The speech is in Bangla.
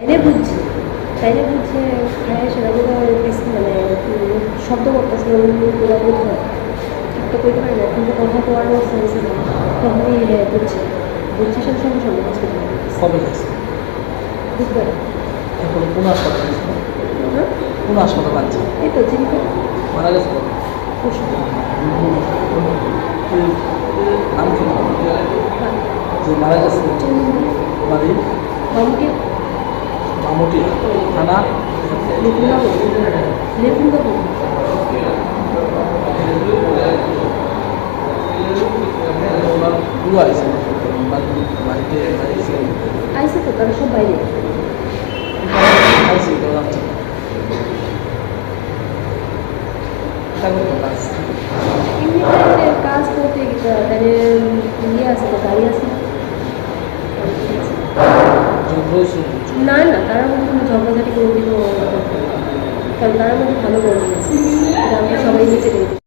তাইলে বুঝছি তাইলে বুঝছে হ্যাঁ সেটা বোধ হয় মানে শব্দ করতেছে ওরা বোধ হয় ঠিক তো করতে পারি না কিন্তু কথা কোয়ার সেন্স তখনই বুঝছে বুঝছে সাথে সঙ্গে সঙ্গে হসপিটালে কবে গেছে বুঝতে পারি এখন কোন হাসপাতাল কোন হাসপাতাল আছে এই তো জীবিকা মারা গেছে কবে? পশু নাম কি যে মারা গেছে বাড়ি বামুকে মামুটি থানা লেখুনবাবু লেখুনবাবু ওনার পুরো আছে বাড়িতে আইসে তো তারা সব বাইরে আছে তো রাখছে কাজ এমনিতে কাজ করতে তাদের ইয়ে আছে তো গাড়ি আছে না না তারা মধ্যে কোনো ঝগড়াঝাটি করে দিল কারণ তারা মধ্যে ভালো করে দিয়েছে আমরা সবাই নিচে করে